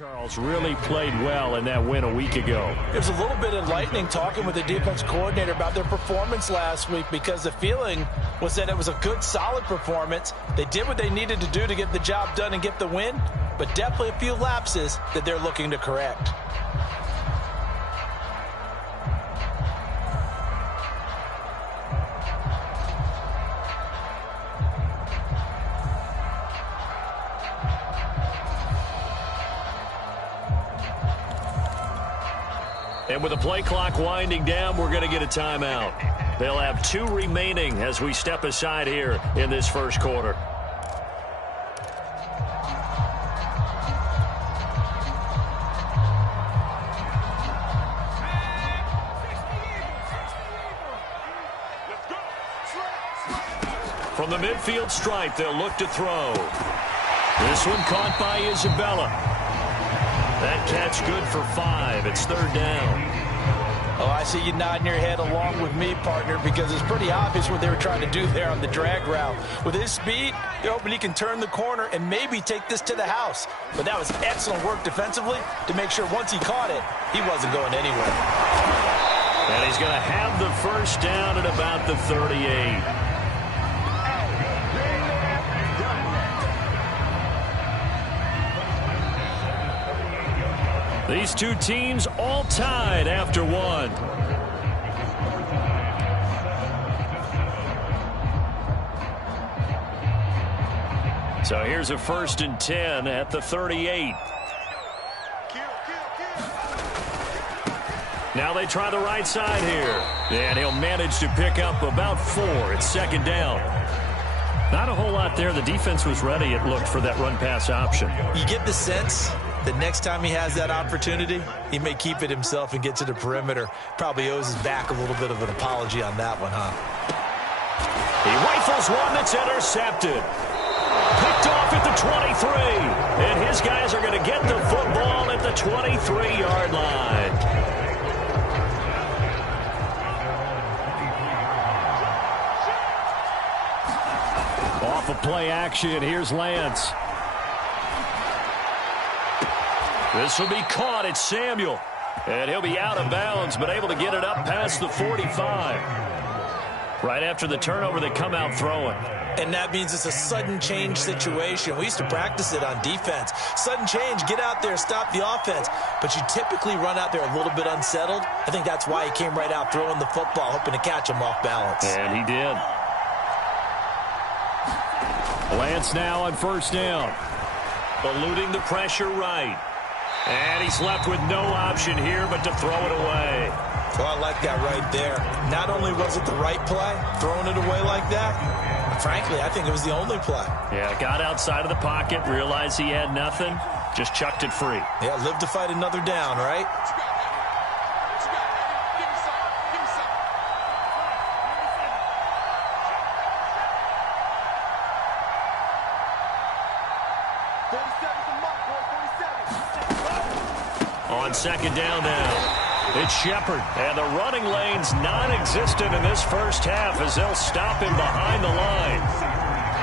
Charles really played well in that win a week ago. It was a little bit enlightening talking with the defense coordinator about their performance last week, because the feeling was that it was a good, solid performance. They did what they needed to do to get the job done and get the win, but definitely a few lapses that they're looking to correct. And with the play clock winding down, we're going to get a timeout. They'll have 2 remaining as we step aside here in this first quarter. From the midfield stripe, they'll look to throw. This one caught by Isabella. That catch good for 5. It's 3rd down. Oh, I see you nodding your head along with me, partner, because it's pretty obvious what they were trying to do there on the drag route. With his speed, they're hoping he can turn the corner and maybe take this to the house. But that was excellent work defensively to make sure once he caught it, he wasn't going anywhere. And he's going to have the first down at about the 38. These two teams all tied after 1. So here's a 1st and 10 at the 38. Now they try the right side here. And he'll manage to pick up about 4. It's 2nd down. Not a whole lot there. The defense was ready, it looked, for that run-pass option. You get the sense the next time he has that opportunity, he may keep it himself and get to the perimeter. Probably owes his back a little bit of an apology on that one, huh? He rifles one that's intercepted. Picked off at the 23. And his guys are going to get the football at the 23-yard line. Off of play action, here's Lance. This will be caught. It's Samuel. And he'll be out of bounds, but able to get it up past the 45. Right after the turnover, they come out throwing. And that means it's a sudden change situation. We used to practice it on defense. Sudden change, get out there, stop the offense. But you typically run out there a little bit unsettled. I think that's why he came right out throwing the football, hoping to catch him off balance. And he did. Lance now on 1st down. Eluding the pressure right. And he's left with no option here but to throw it away. Well, I like that right there. Not only was it the right play, throwing it away like that, but frankly, I think it was the only play. Yeah, got outside of the pocket, realized he had nothing, just chucked it free. Yeah, live to fight another down, right? On 2nd down now, it's Shepard. And the running lane's non-existent in this first half as they'll stop him behind the line.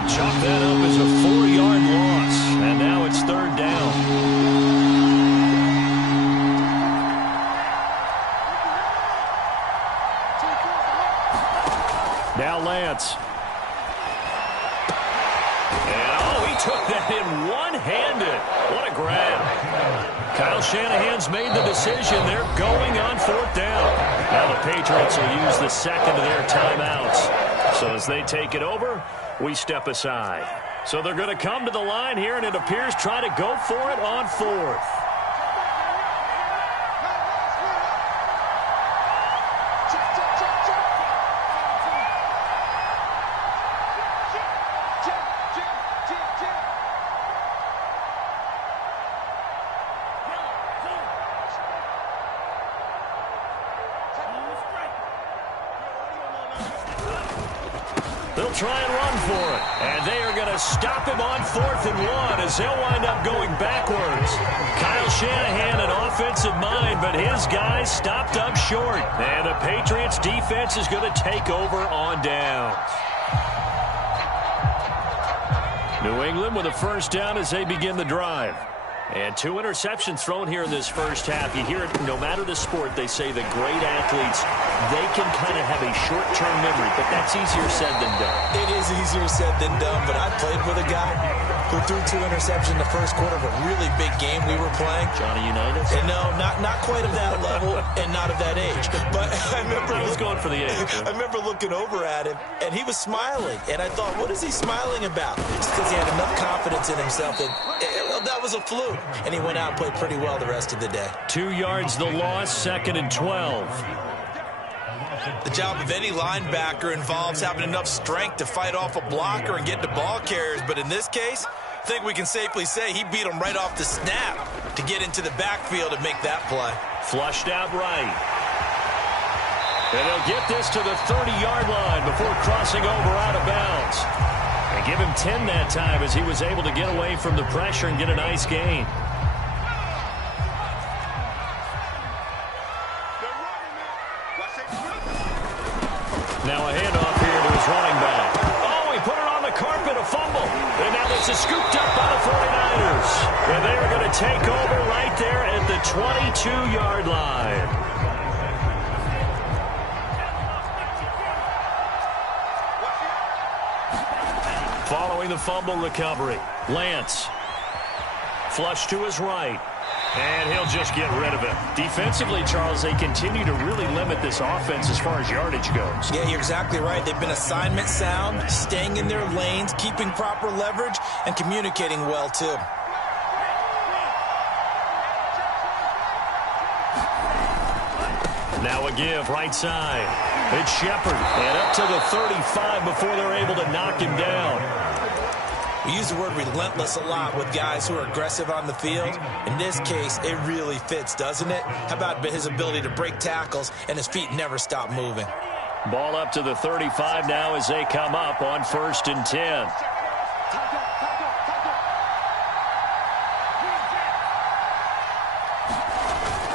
Chalk that up as a 4-yard loss. And now it's 3rd down. Now Lance. And he took that in one-handed. What a grab. Kyle Shanahan's made the decision. They're going on 4th down. Now the Patriots will use the 2nd of their timeouts. So as they take it over, we step aside. So they're going to come to the line here, and it appears try to go for it on 4th. They'll try and run for it. And they are going to stop him on 4th and 1 as they'll wind up going backwards. Kyle Shanahan, an offensive mind, but his guys stopped up short. And the Patriots defense is going to take over on downs. New England with a 1st down as they begin the drive. And 2 interceptions thrown here in this first half. You hear it, no matter the sport, they say the great athletes, they can kind of have a short-term memory, but that's easier said than done. It is easier said than done, but I played with a guy who threw 2 interceptions in the first quarter of a really big game we were playing. Johnny Unitas? And no, not quite of that level and not of that age. But I was going for the age. I remember looking over at him, and he was smiling. And I thought, what is he smiling about? It's because he had enough confidence in himself that was a fluke. And he went out and played pretty well the rest of the day. 2 yards the loss, 2nd and 12. The job of any linebacker involves having enough strength to fight off a blocker and get to ball carriers. But in this case, I think we can safely say he beat him right off the snap to get into the backfield and make that play. Flushed out right. And he'll get this to the 30-yard line before crossing over out of bounds. And give him 10 that time as he was able to get away from the pressure and get a nice gain. Now a handoff here to his running back. Oh, he put it on the carpet, a fumble. And now this is scooped up by the 49ers. And they are going to take over right there at the 22-yard line. Following the fumble recovery, Lance. Flush to his right. And he'll just get rid of it. Defensively, Charles, they continue to really limit this offense as far as yardage goes. Yeah, you're exactly right. They've been assignment sound, staying in their lanes, keeping proper leverage, and communicating well, too. Now a give, right side. It's Shepard. And up to the 35 before they're able to knock him down. We use the word relentless a lot with guys who are aggressive on the field. In this case, it really fits, doesn't it? How about his ability to break tackles and his feet never stop moving? Ball up to the 35 now as they come up on 1st and 10.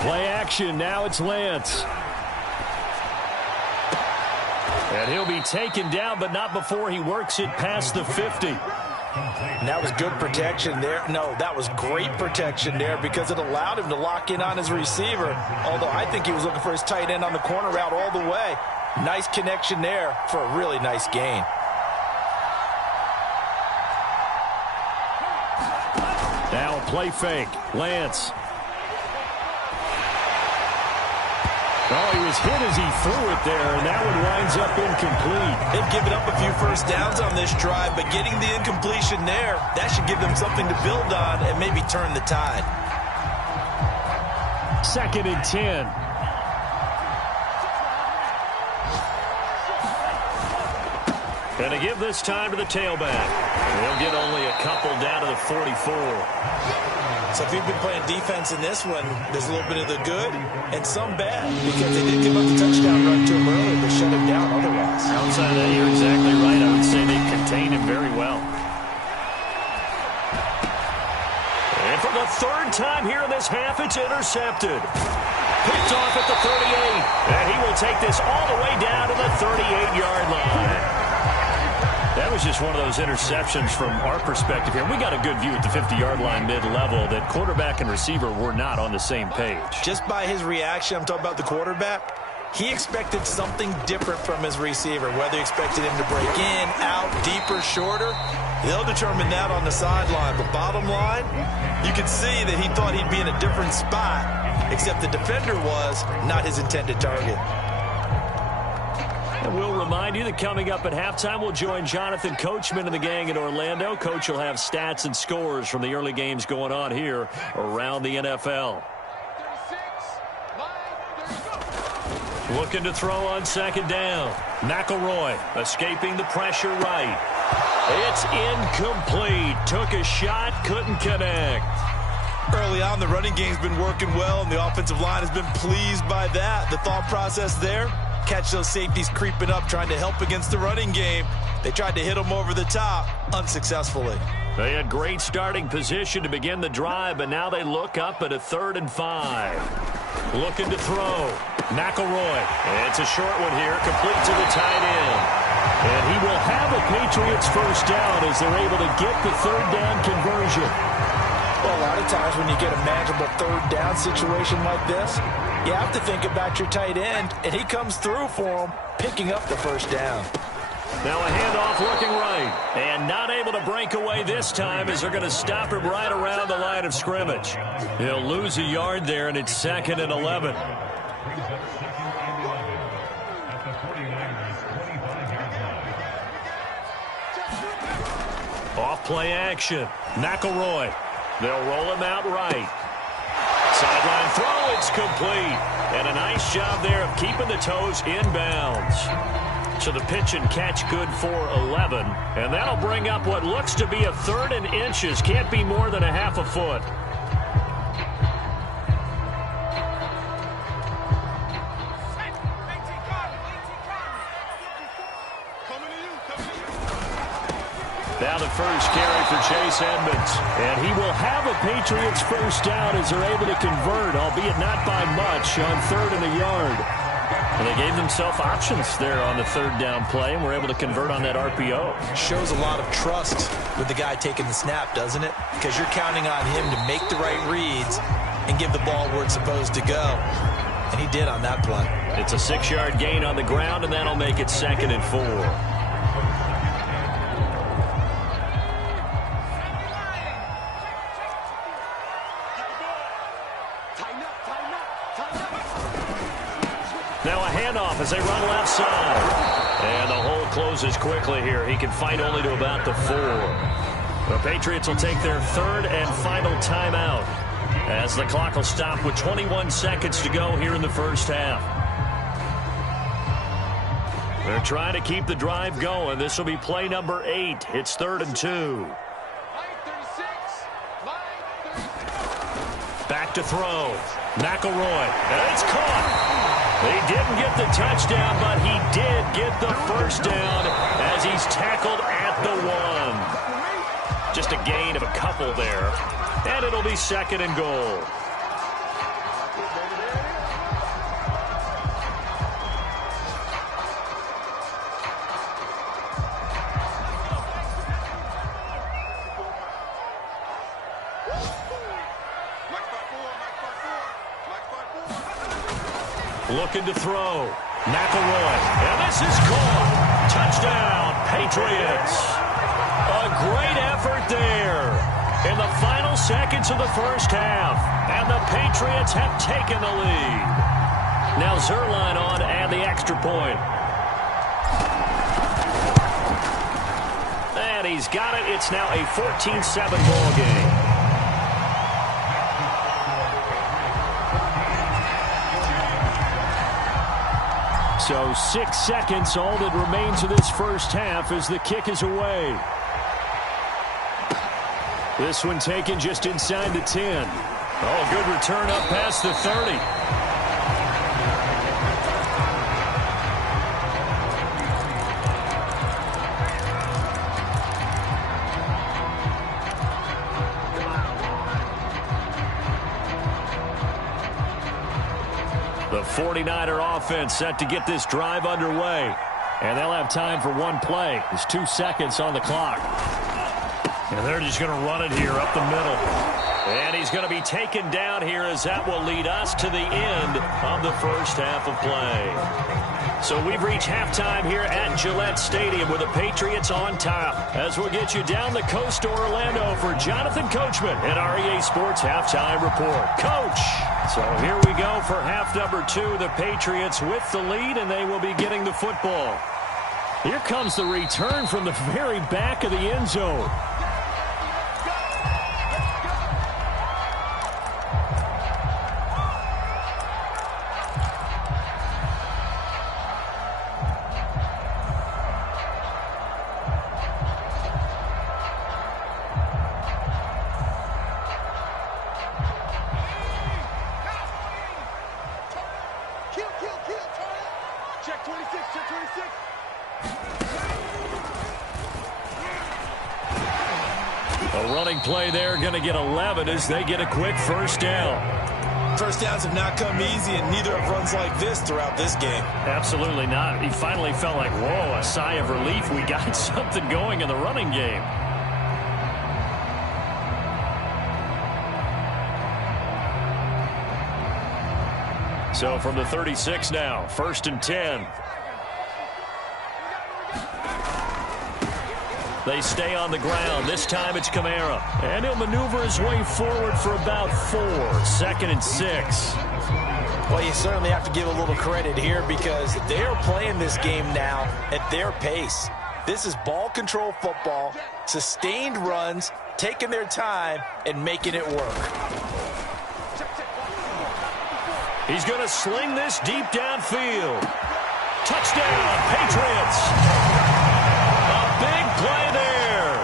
Play action. Now it's Lance. And he'll be taken down, but not before he works it past the 50. And that was good protection there. No, that was great protection there because it allowed him to lock in on his receiver. Although I think he was looking for his tight end on the corner route all the way. Nice connection there for a really nice gain. Now a play fake. Lance. Oh, he was hit as he threw it there, and that one winds up incomplete. They've given up a few first downs on this drive, but getting the incompletion there, that should give them something to build on and maybe turn the tide. 2nd and 10. Going to give this time to the tailback. They'll get only a couple down to the 44. So if you've been playing defense in this one, there's a little bit of the good and some bad because they did give up the touchdown run to him earlier, but shut him down otherwise. Outside of that, you're exactly right. I would say they contained him very well. And for the 3rd time here in this half, it's intercepted. Picked off at the 38. And he will take this all the way down to the 38-yard line. That was just one of those interceptions from our perspective here. We got a good view at the 50-yard line mid-level that quarterback and receiver were not on the same page. Just by his reaction, I'm talking about the quarterback, he expected something different from his receiver, whether he expected him to break in, out, deeper, shorter. They'll determine that on the sideline. But bottom line, you can see that he thought he'd be in a different spot, except the defender was not his intended target. And we'll remind you that coming up at halftime, we'll join Jonathan Coachman and the gang in Orlando. Coach will have stats and scores from the early games going on here around the NFL. Looking to throw on 2nd down. McElroy escaping the pressure right. It's incomplete. Took a shot, couldn't connect. Early on, the running game's been working well, and the offensive line has been pleased by that. The thought process there, catch those safeties creeping up, trying to help against the running game. They tried to hit them over the top, unsuccessfully. They had great starting position to begin the drive, but now they look up at a 3rd and 5. Looking to throw. McElroy. It's a short one here, complete to the tight end. And he will have a Patriots first down as they're able to get the 3rd down conversion. Well, a lot of of times when you get a manageable third down situation like this, you have to think about your tight end, and he comes through for him, picking up the first down. Now a handoff looking right, and not able to break away this time as they're going to stop him right around the line of scrimmage. He'll lose a yard there, and it's 2nd and 11. Off play action. McElroy. They'll roll him out right. Sideline throw, it's complete. And a nice job there of keeping the toes inbounds. So the pitch and catch good for 11. And that'll bring up what looks to be a 3rd and inches. Can't be more than a half a foot. Now the first carry for Chase Edmonds. And he will have a Patriots first down as they're able to convert, albeit not by much, on 3rd and a yard. And they gave themselves options there on the 3rd down play and were able to convert on that RPO. Shows a lot of trust with the guy taking the snap, doesn't it? Because you're counting on him to make the right reads and give the ball where it's supposed to go. And he did on that play. It's a 6-yard gain on the ground, and that'll make it 2nd and 4. Now a handoff as they run left side. And the hole closes quickly here. He can fight only to about the 4. The Patriots will take their 3rd and final timeout as the clock will stop with 21 seconds to go here in the first half. They're trying to keep the drive going. This will be play number 8. It's 3rd and 2. Back to throw. McElroy. And it's caught. He didn't get the touchdown, but he did get the first down as he's tackled at the 1. Just a gain of a couple there. And it'll be 2nd and goal. Looking to throw. McElroy. And this is caught. Touchdown, Patriots. A great effort there in the final seconds of the first half. And the Patriots have taken the lead. Now Zerline on and the extra point. And he's got it. It's now a 14-7 ball game. So 6 seconds, all that remains of this first half as the kick is away. This one taken just inside the 10. Oh, good return up past the 30. The 49er offense set to get this drive underway. And they'll have time for one play. There's 2 seconds on the clock. And they're just going to run it here up the middle. And he's going to be taken down here as that will lead us to the end of the first half of play. So we've reached halftime here at Gillette Stadium with the Patriots on top. As we'll get you down the coast to Orlando for Jonathan Coachman at REA Sports Halftime Report. Coach! So here we go for half number 2. The Patriots with the lead, and they will be getting the football. Here comes the return from the very back of the end zone. A running play there, going to get 11 as they get a quick first down. First downs have not come easy, and neither have runs like this throughout this game. Absolutely not. He finally felt like, whoa, a sigh of relief. We got something going in the running game. So from the 36 now, 1st and 10. They stay on the ground. This time it's Kamara. And he'll maneuver his way forward for about 4. 2nd and 6. Well, you certainly have to give a little credit here because they're playing this game now at their pace. This is ball control football, sustained runs, taking their time, and making it work. He's going to sling this deep downfield. Touchdown, Patriots. A big play there.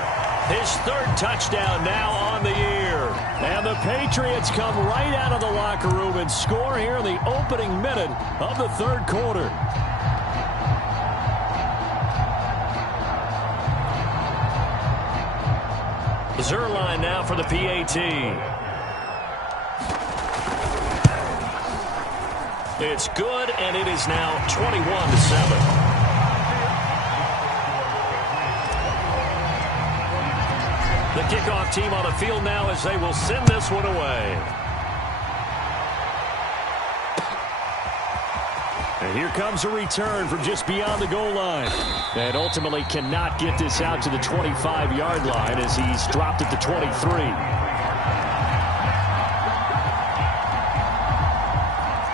His 3rd touchdown now on the year. And the Patriots come right out of the locker room and score here in the opening minute of the 3rd quarter. Zerline now for the PAT. It's good, and it is now 21-7. The kickoff team on the field now as they will send this one away. And here comes a return from just beyond the goal line. And ultimately cannot get this out to the 25-yard line as he's dropped at the 23.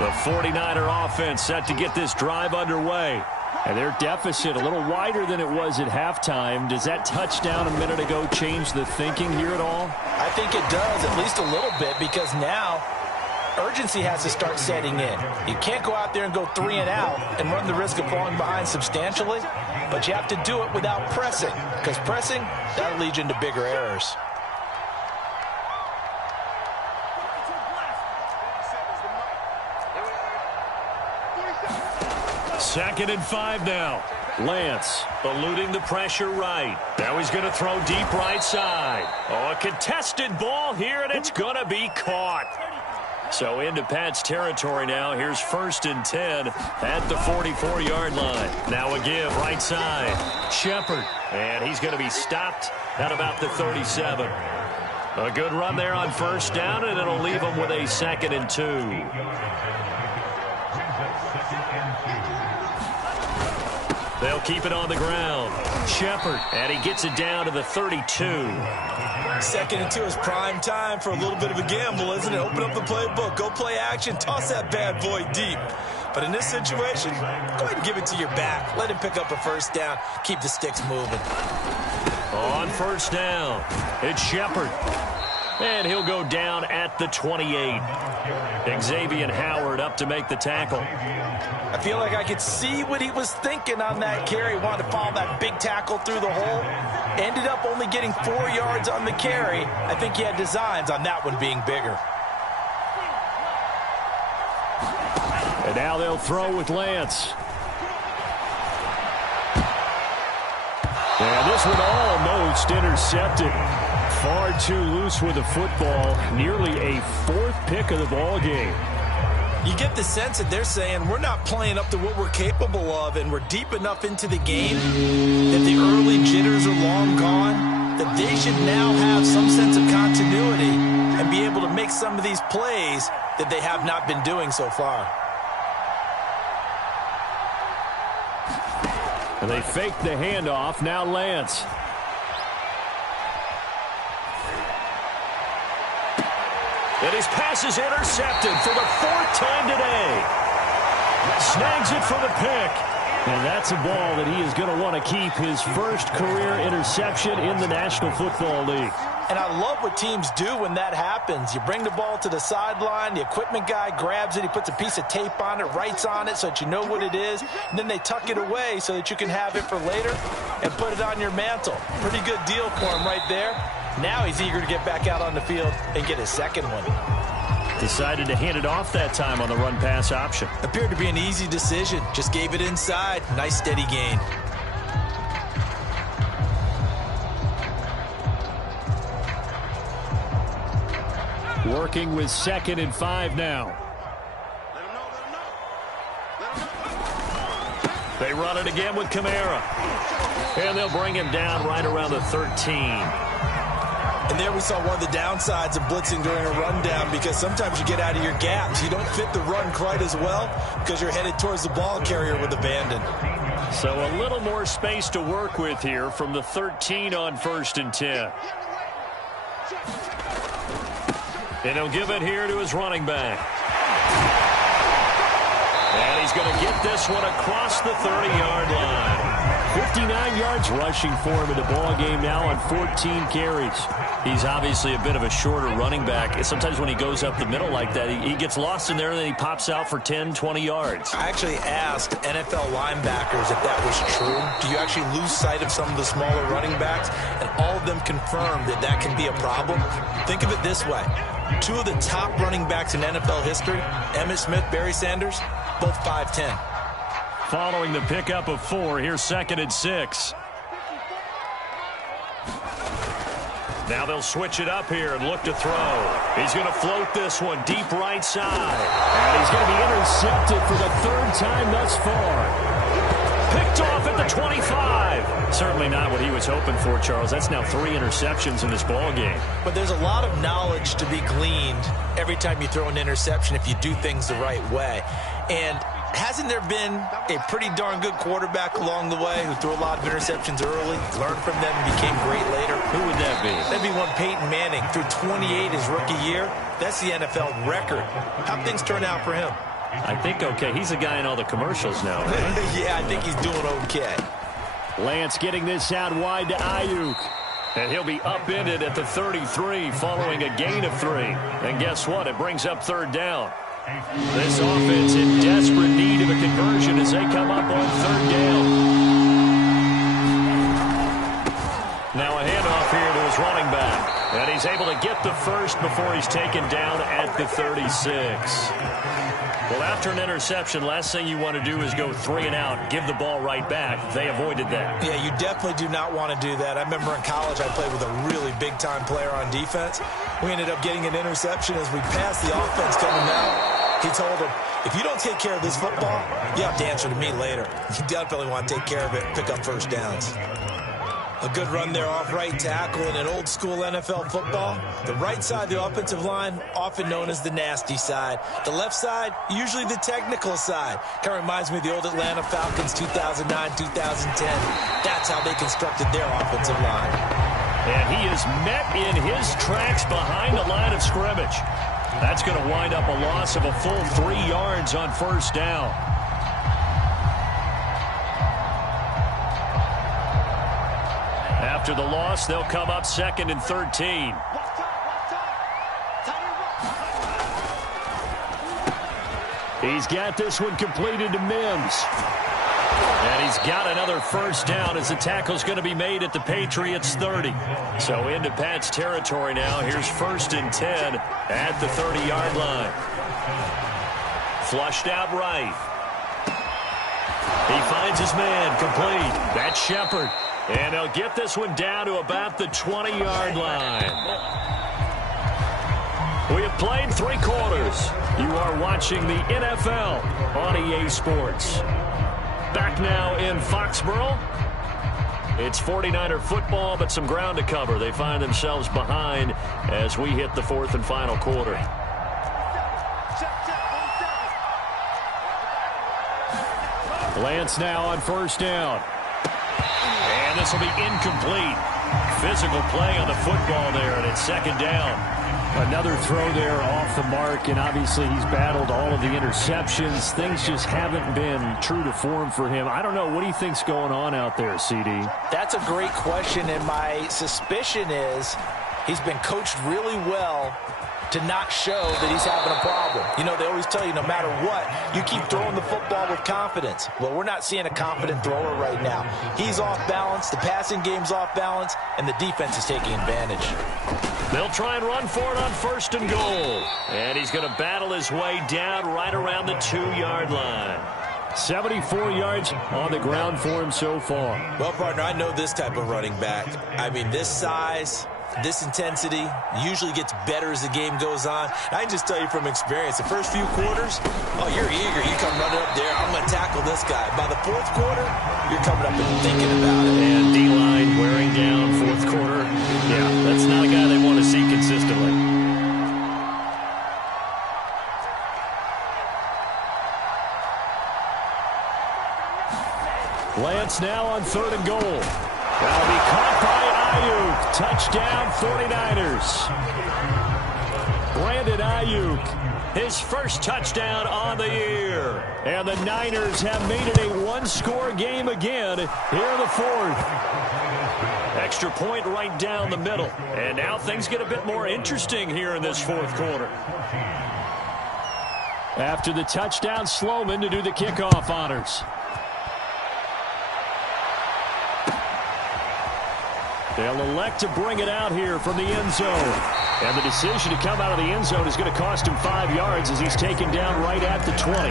The 49er offense set to get this drive underway. And their deficit a little wider than it was at halftime. Does that touchdown a minute ago change the thinking here at all? I think it does, at least a little bit, because now urgency has to start setting in. You can't go out there and go 3 and out and run the risk of falling behind substantially, but you have to do it without pressing, because pressing, that'll lead you into bigger errors. Second and 5 now. Lance eluding the pressure right. Now he's going to throw deep right side. Oh, a contested ball here, and it's going to be caught. So into Pat's territory now. Here's 1st and 10 at the 44-yard line. Now a give right side. Shepard. And he's going to be stopped at about the 37. A good run there on 1st down, and it'll leave him with a 2nd and 2. They'll keep it on the ground. Shepard, and he gets it down to the 32. 2nd and 2 is prime time for a little bit of a gamble, isn't it? Open up the playbook, go play action, toss that bad boy deep. But in this situation, go ahead and give it to your back. Let him pick up a 1st down. Keep the sticks moving. On 1st down, it's Shepard. And he'll go down at the 28. Xavier Howard up to make the tackle. I feel like I could see what he was thinking on that carry. Wanted to follow that big tackle through the hole. Ended up only getting 4 yards on the carry. I think he had designs on that one being bigger. And now they'll throw with Lance. And this one almost intercepted. Far too loose with the football. Nearly a 4th pick of the ball game. You get the sense that they're saying we're not playing up to what we're capable of, and we're deep enough into the game that the early jitters are long gone, that they should now have some sense of continuity and be able to make some of these plays that they have not been doing so far. And they fake the handoff. Now Lance. And his pass is intercepted for the 4th time today. Snags it for the pick. And that's a ball that he is going to want to keep, his 1st career interception in the National Football League. And I love what teams do when that happens. You bring the ball to the sideline, the equipment guy grabs it, he puts a piece of tape on it, writes on it so that you know what it is, and then they tuck it away so that you can have it for later and put it on your mantle. Pretty good deal for him right there. Now he's eager to get back out on the field and get his 2nd one. Decided to hand it off that time on the run-pass option. Appeared to be an easy decision. Just gave it inside. Nice steady gain. Working with 2nd and 5 now. They run it again with Kamara. And they'll bring him down right around the 13. And there we saw one of the downsides of blitzing during a rundown, because sometimes you get out of your gaps. You don't fit the run quite as well because you're headed towards the ball carrier with abandon. So a little more space to work with here from the 13 on 1st and 10. And he'll give it here to his running back. And he's going to get this one across the 30-yard line. 59 yards rushing for him in the ball game now on 14 carries. He's obviously a bit of a shorter running back. Sometimes when he goes up the middle like that, he gets lost in there and then he pops out for 10, 20 yards. I actually asked NFL linebackers if that was true. Do you actually lose sight of some of the smaller running backs? And all of them confirmed that that can be a problem. Think of it this way. 2 of the top running backs in NFL history, Emmitt Smith, Barry Sanders, both 5'10". Following the pickup of 4, here's 2nd and 6. Now they'll switch it up here and look to throw. He's going to float this one deep right side. And he's going to be intercepted for the 3rd time thus far. Picked off at the 25. Certainly not what he was hoping for, Charles. That's now 3 interceptions in this ball game. But there's a lot of knowledge to be gleaned every time you throw an interception if you do things the right way. And hasn't there been a pretty darn good quarterback along the way who threw a lot of interceptions early, learned from them, and became great later? Who would that be? That'd be one Peyton Manning. Threw 28 his rookie year. That's the NFL record. How'd things turn out for him? I think okay. He's a guy in all the commercials now, right? Yeah, I think he's doing okay. Lance getting this out wide to Ayuk. And he'll be upended at the 33 following a gain of 3. And guess what? It brings up 3rd down. This offense in desperate need of a conversion as they come up on 3rd down. Now a handoff here to his running back. And he's able to get the first before he's taken down at the 36. Well, after an interception, last thing you want to do is go 3 and out, give the ball right back. They avoided that. Yeah, you definitely do not want to do that. I remember in college I played with a really big-time player on defense. We ended up getting an interception as we passed the offense coming down. He told him, if you don't take care of this football, you have to answer to me later. You definitely want to take care of it, pick up 1st downs. A good run there off right tackle in an old-school NFL football. The right side of the offensive line, often known as the nasty side. The left side, usually the technical side. Kind of reminds me of the old Atlanta Falcons 2009, 2010. That's how they constructed their offensive line. And he is met in his tracks behind the line of scrimmage. That's going to wind up a loss of a full 3 yards on 1st down. After the loss, they'll come up 2nd and 13. He's got this one completed to Mims. And he's got another 1st down as the tackle's going to be made at the Patriots' 30. So into Pat's territory now. Here's 1st and 10 at the 30-yard line. Flushed out right. He finds his man complete. That's Shepard. And they'll get this one down to about the 20-yard line. We have played 3 quarters. You are watching the NFL on EA Sports. Back now in Foxborough. It's 49er football, but some ground to cover. They find themselves behind as we hit the 4th and final quarter. Lance now on 1st down. And this will be incomplete. Physical play on the football there, and it's 2nd down. Another throw there off the mark, and obviously he's battled all of the interceptions. Things just haven't been true to form for him. I don't know. What do you think's going on out there, CD? That's a great question, and my suspicion is he's been coached really well to not show that he's having a problem. You know, they always tell you no matter what, you keep throwing the football with confidence. Well, we're not seeing a confident thrower right now. He's off balance, the passing game's off balance, and the defense is taking advantage. They'll try and run for it on 1st and goal. And he's going to battle his way down right around the 2-yard line. 74 yards on the ground for him so far. Well, partner, I know this type of running back. I mean, this size, this intensity usually gets better as the game goes on. I can just tell you from experience, the first few quarters, oh, you're eager. You come running up there, I'm going to tackle this guy. By the 4th quarter, you're coming up and thinking about it. And D-line wearing down 4th quarter. Yeah, that's not a guy they consistently. Lance now on 3rd and goal. That'll be caught by Ayuk. Touchdown 49ers. Brandon Ayuk, his first touchdown on the year. And the Niners have made it a one-score game again here in the 4th. Extra point right down the middle. And now things get a bit more interesting here in this 4th quarter. After the touchdown, Sloman to do the kickoff honors. They'll elect to bring it out here from the end zone. And the decision to come out of the end zone is going to cost him 5 yards as he's taken down right at the 20.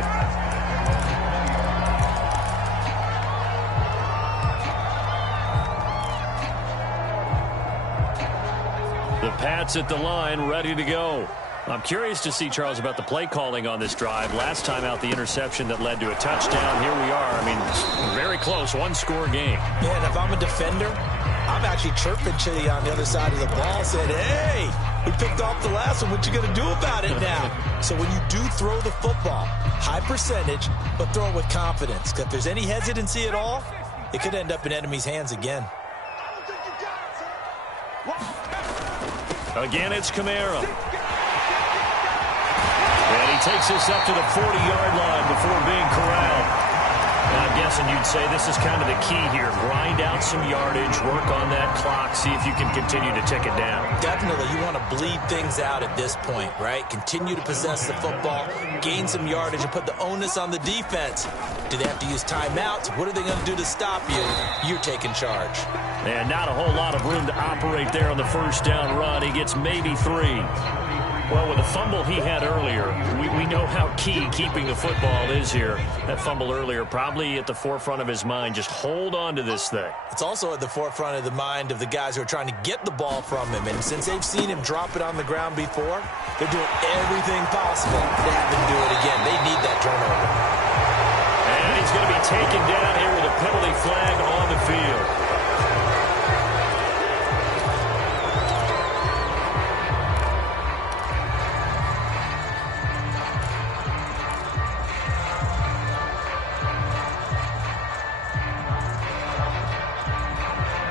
The Pats at the line, ready to go. I'm curious to see, Charles, about the play calling on this drive. Last time out, the interception that led to a touchdown. Here we are. I mean, very close, one-score game. Yeah, and if I'm a defender, I'm actually chirping Chitty on the other side of the ball, saying, hey, we picked off the last one. What you going to do about it now? So when you do throw the football, high percentage, but throw it with confidence. Because if there's any hesitancy at all, it could end up in enemy's hands again. Again, it's Kamara. And he takes this up to the 40-yard line before being corralled. And I'm guessing you'd say this is kind of the key here. Grind out some yardage, work on that clock, see if you can continue to tick it down. Definitely. You want to bleed things out at this point, right? Continue to possess the football, gain some yardage, and put the onus on the defense. Do they have to use timeouts? What are they going to do to stop you? You're taking charge. And not a whole lot of room to operate there on the first down run. He gets maybe 3. Well, with the fumble he had earlier, we know how key keeping the football is here. That fumble earlier probably at the forefront of his mind. Just hold on to this thing. It's also at the forefront of the mind of the guys who are trying to get the ball from him. And since they've seen him drop it on the ground before, they're doing everything possible to have him do it again. They need that turnover. And he's going to be taken down here with a penalty flag on the field.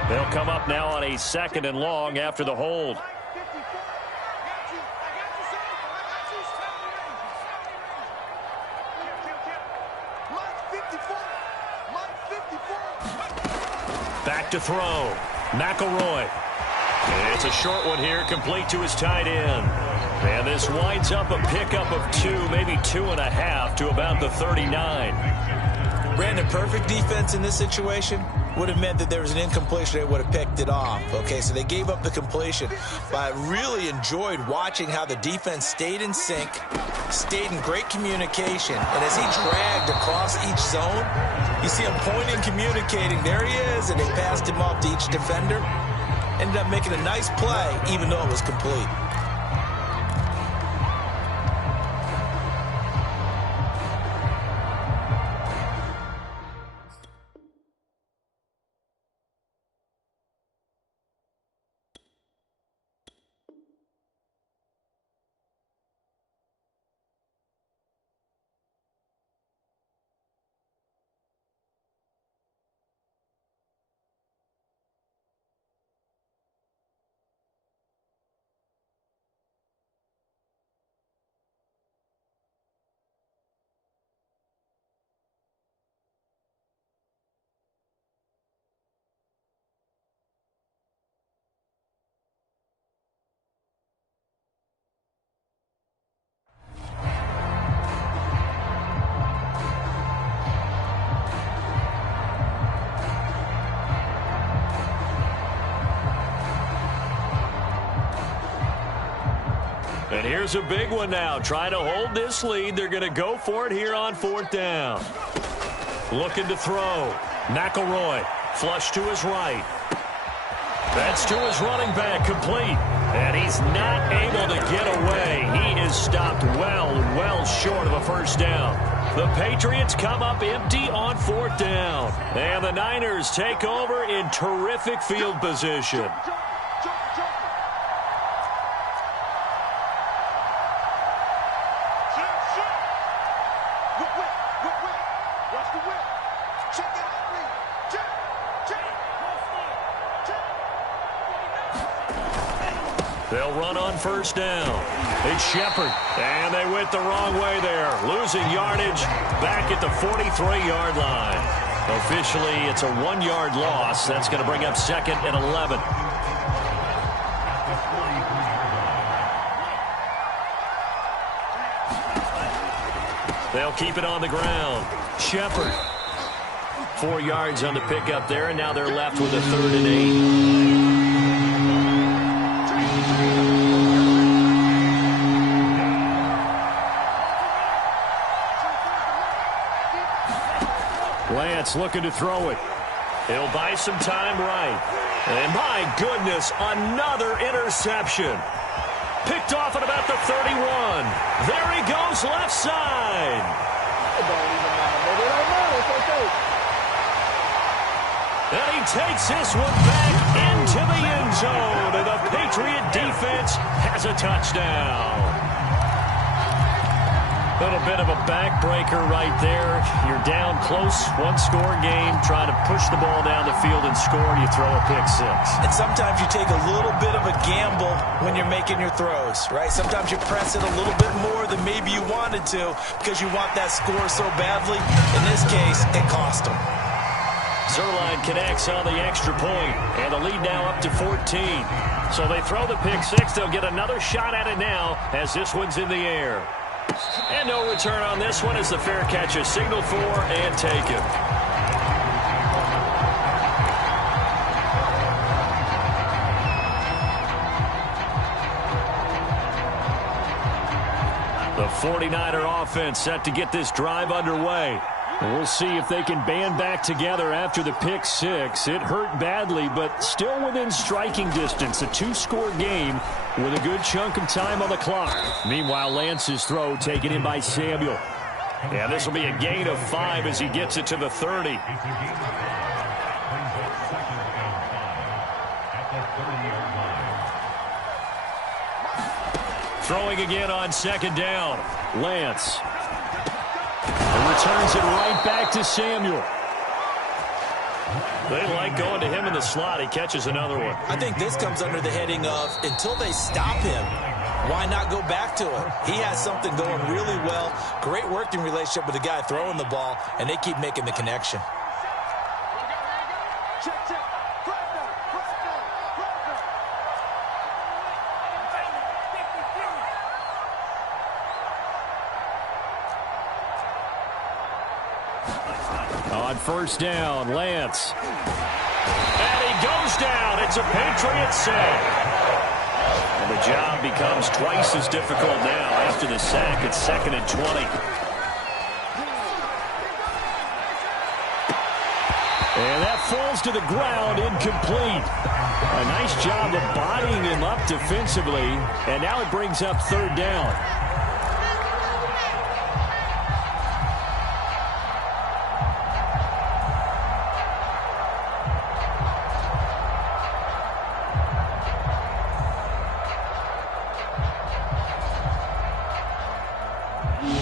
They'll come up now on a 2nd and long after the hold. Back to throw. McElroy. It's a short one here, complete to his tight end. And this winds up a pickup of 2, maybe 2.5 to about the 39. Brandon, perfect defense in this situation would have meant that there was an incompletion. They would have picked it off. Okay, so they gave up the completion. But I really enjoyed watching how the defense stayed in sync, stayed in great communication. And as he dragged across each zone, you see him pointing, communicating. There he is, and they passed him off to each defender. Ended up making a nice play, even though it was complete. And here's a big one now. Trying to hold this lead. They're going to go for it here on 4th down. Looking to throw. McElroy. Flush to his right. That's to his running back. Complete. And he's not able to get away. He is stopped well short of a first down. The Patriots come up empty on 4th down. And the Niners take over in terrific field position. They'll run on first down. It's Shepard, and they went the wrong way there. Losing yardage back at the 43-yard line. Officially, it's a 1-yard loss. That's going to bring up 2nd and 11. They'll keep it on the ground. Shepard. 4 yards on the pickup there, and now they're left with a 3rd and 8. Lance looking to throw it. He'll buy some time right. And my goodness, another interception. Picked off at about the 31. There he goes, left side. And he takes this one back into the end zone. And the Patriot defense has a touchdown. Little bit of a backbreaker right there. You're down close, 1-score game, trying to push the ball down the field and score, and you throw a pick 6. And sometimes you take a little bit of a gamble when you're making your throws, right? Sometimes you press it a little bit more than maybe you wanted to because you want that score so badly. In this case, it cost them. Zerline connects on the extra point, and the lead now up to 14. So they throw the pick 6. They'll get another shot at it now as this one's in the air. And no return on this one as the fair catch is signaled for and taken. The 49er offense set to get this drive underway. We'll see if they can band back together after the pick 6. It hurt badly, but still within striking distance. A 2-score game with a good chunk of time on the clock. Meanwhile, Lance's throw taken in by Samuel. Yeah, this will be a gain of 5 as he gets it to the 30. Throwing again on 2nd down. Lance. And returns it right back to Samuel. They like going to him in the slot. He catches another one. I think this comes under the heading of until they stop him, why not go back to it? He has something going really well. Great working relationship with the guy throwing the ball, and they keep making the connection. On first down, Lance. And he goes down. It's a Patriot sack. And the job becomes twice as difficult now after the sack. It's 2nd and 20. And that falls to the ground, incomplete. A nice job of bodying him up defensively. And now it brings up 3rd down.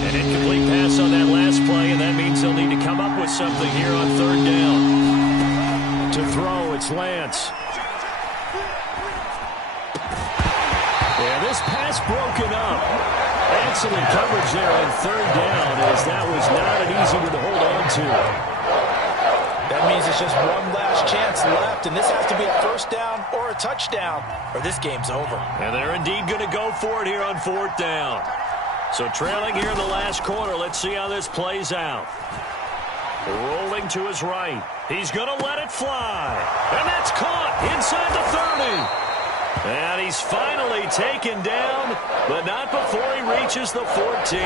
An incomplete pass on that last play, and that means they'll need to come up with something here on 3rd down. To throw, it's Lance. Yeah, this pass broken up. Excellent coverage there on 3rd down, as that was not an easy one to hold on to. That means it's just one last chance left, and this has to be a 1st down or a touchdown, or this game's over. And they're indeed going to go for it here on 4th down. So trailing here in the last quarter, let's see how this plays out. Rolling to his right. He's going to let it fly. And that's caught inside the 30. And he's finally taken down, but not before he reaches the 14.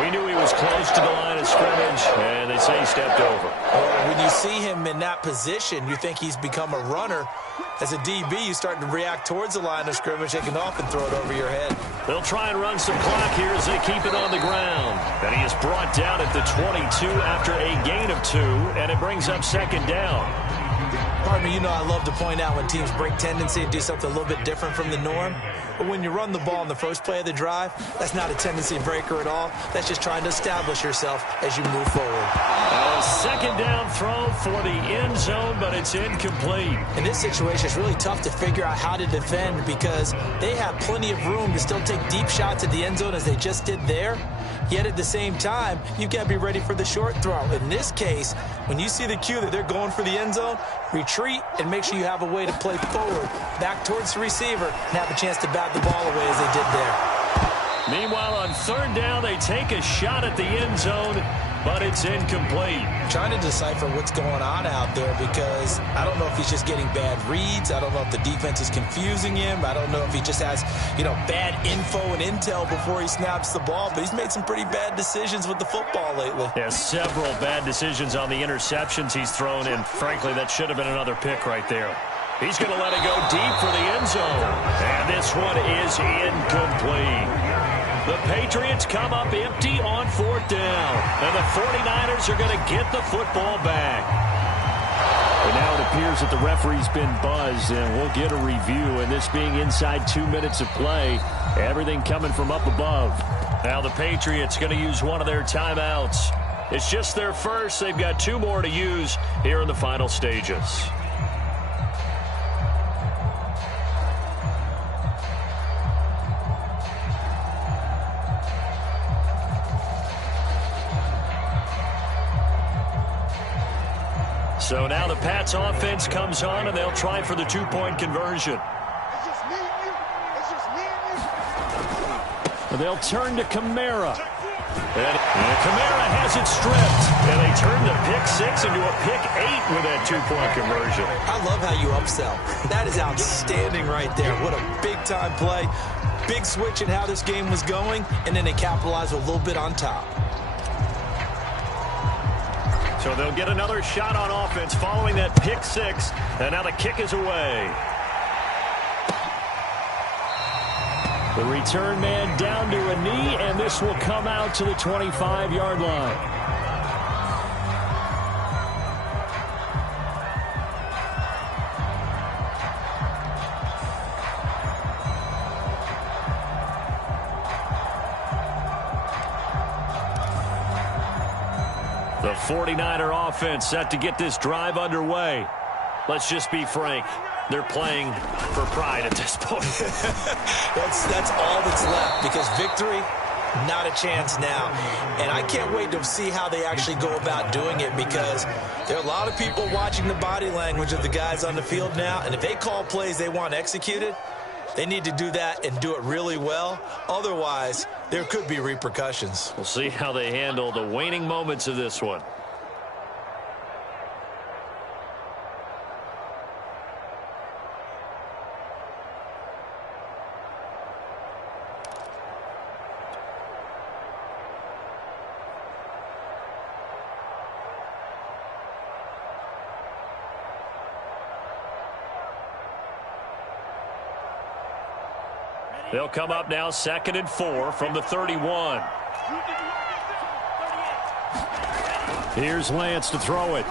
We knew he was close to the line of scrimmage, and they say he stepped over. When you see him in that position, you think he's become a runner. As a DB, you start to react towards the line of scrimmage. They can often throw it over your head. They'll try and run some clock here as they keep it on the ground. And he is brought down at the 22 after a gain of 2, and it brings up 2nd down. Partner, you know I love to point out when teams break tendency and do something a little bit different from the norm. But when you run the ball in the first play of the drive, that's not a tendency breaker at all. That's just trying to establish yourself as you move forward. A second down throw for the end zone, but it's incomplete. In this situation, it's really tough to figure out how to defend because they have plenty of room to still take deep shots at the end zone as they just did there. Yet at the same time, you've got to be ready for the short throw. In this case, when you see the cue that they're going for the end zone, retreat and make sure you have a way to play forward, back towards the receiver, and have a chance to bat the ball away as they did there. Meanwhile, on third down, they take a shot at the end zone, but it's incomplete. Trying to decipher what's going on out there because I don't know if he's just getting bad reads. I don't know if the defense is confusing him. I don't know if he just has, bad info and intel before he snaps the ball. But he's made some pretty bad decisions with the football lately. Yeah, several bad decisions on the interceptions he's thrown in. Frankly, that should have been another pick right there. He's going to let it go deep for the end zone. And this one is incomplete. The Patriots come up empty on fourth down. And the 49ers are going to get the football back. And now it appears that the referee's been buzzed, and we'll get a review. And this being inside 2 minutes of play, everything coming from up above. Now the Patriots going to use one of their timeouts. It's just their first. They've got 2 more to use here in the final stages. So now the Pats offense comes on, and they'll try for the 2-point conversion. They'll turn to Kamara. And Kamara has it stripped. And they turn the pick 6 into a pick 8 with that 2-point conversion. I love how you upsell. That is outstanding right there. What a big-time play. Big switch in how this game was going, and then they capitalize a little bit on top. So they'll get another shot on offense following that pick 6. And now the kick is away. The return man down to a knee, and this will come out to the 25-yard line. The 49er offense set to get this drive underway. Let's just be frank. They're playing for pride at this point. That's all that's left because victory, not a chance now. And I can't wait to see how they actually go about doing it because there are a lot of people watching the body language of the guys on the field now. And if they call plays they want executed, they need to do that and do it really well. Otherwise, there could be repercussions. We'll see how they handle the waning moments of this one. They'll come up now 2nd and 4 from the 31. Here's Lance to throw it.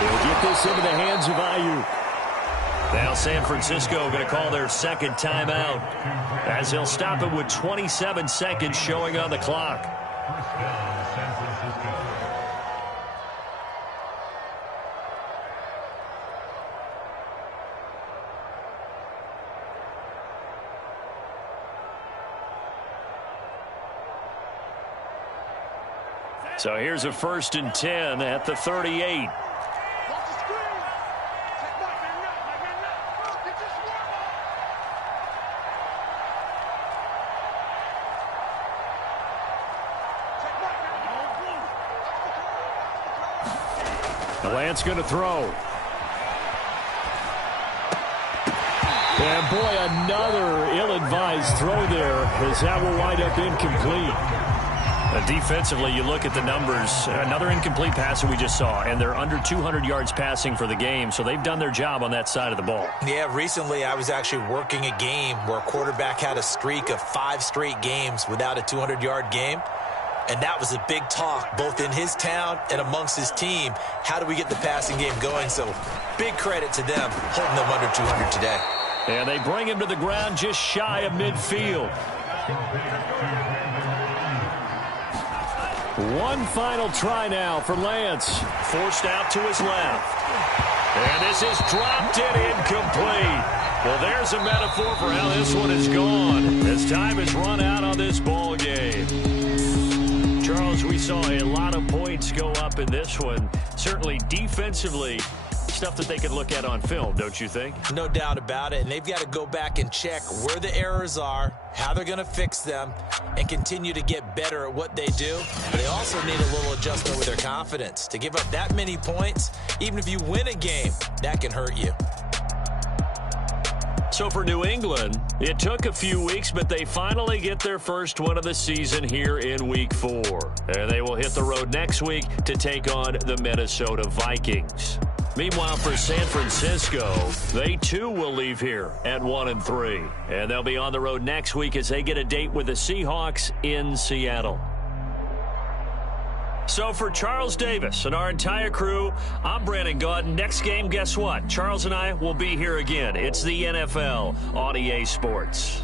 He'll get this into the hands of Ayuk. Now San Francisco going to call their second timeout as they'll stop it with 27 seconds showing on the clock. So here's a 1st and 10 at the 38. Lance going to throw. And boy, another ill-advised throw there as that will wind up incomplete. Defensively, you look at the numbers. Another incomplete pass that we just saw, and they're under 200 yards passing for the game, so they've done their job on that side of the ball. Yeah, recently I was actually working a game where a quarterback had a streak of 5 straight games without a 200-yard game, and that was a big talk both in his town and amongst his team. How do we get the passing game going? So big credit to them holding them under 200 today. And they bring him to the ground just shy of midfield. One final try now for Lance. Forced out to his left. And this is dropped in incomplete. Well, there's a metaphor for how this one is gone. As time has run out on this ball game. Charles, we saw a lot of points go up in this one. Certainly defensively, stuff that they could look at on film, don't you think? No doubt about it. And they've got to go back and check where the errors are, how they're going to fix them, and continue to get better at what they do. But they also need a little adjustment with their confidence. To give up that many points, even if you win a game, that can hurt you. So for New England, it took a few weeks, but they finally get their first win of the season here in Week 4. And they will hit the road next week to take on the Minnesota Vikings. Meanwhile, for San Francisco, they too will leave here at 1-3. And they'll be on the road next week as they get a date with the Seahawks in Seattle. So for Charles Davis and our entire crew, I'm Brandon Gaudin. Next game, guess what? Charles and I will be here again. It's the NFL on EA Sports.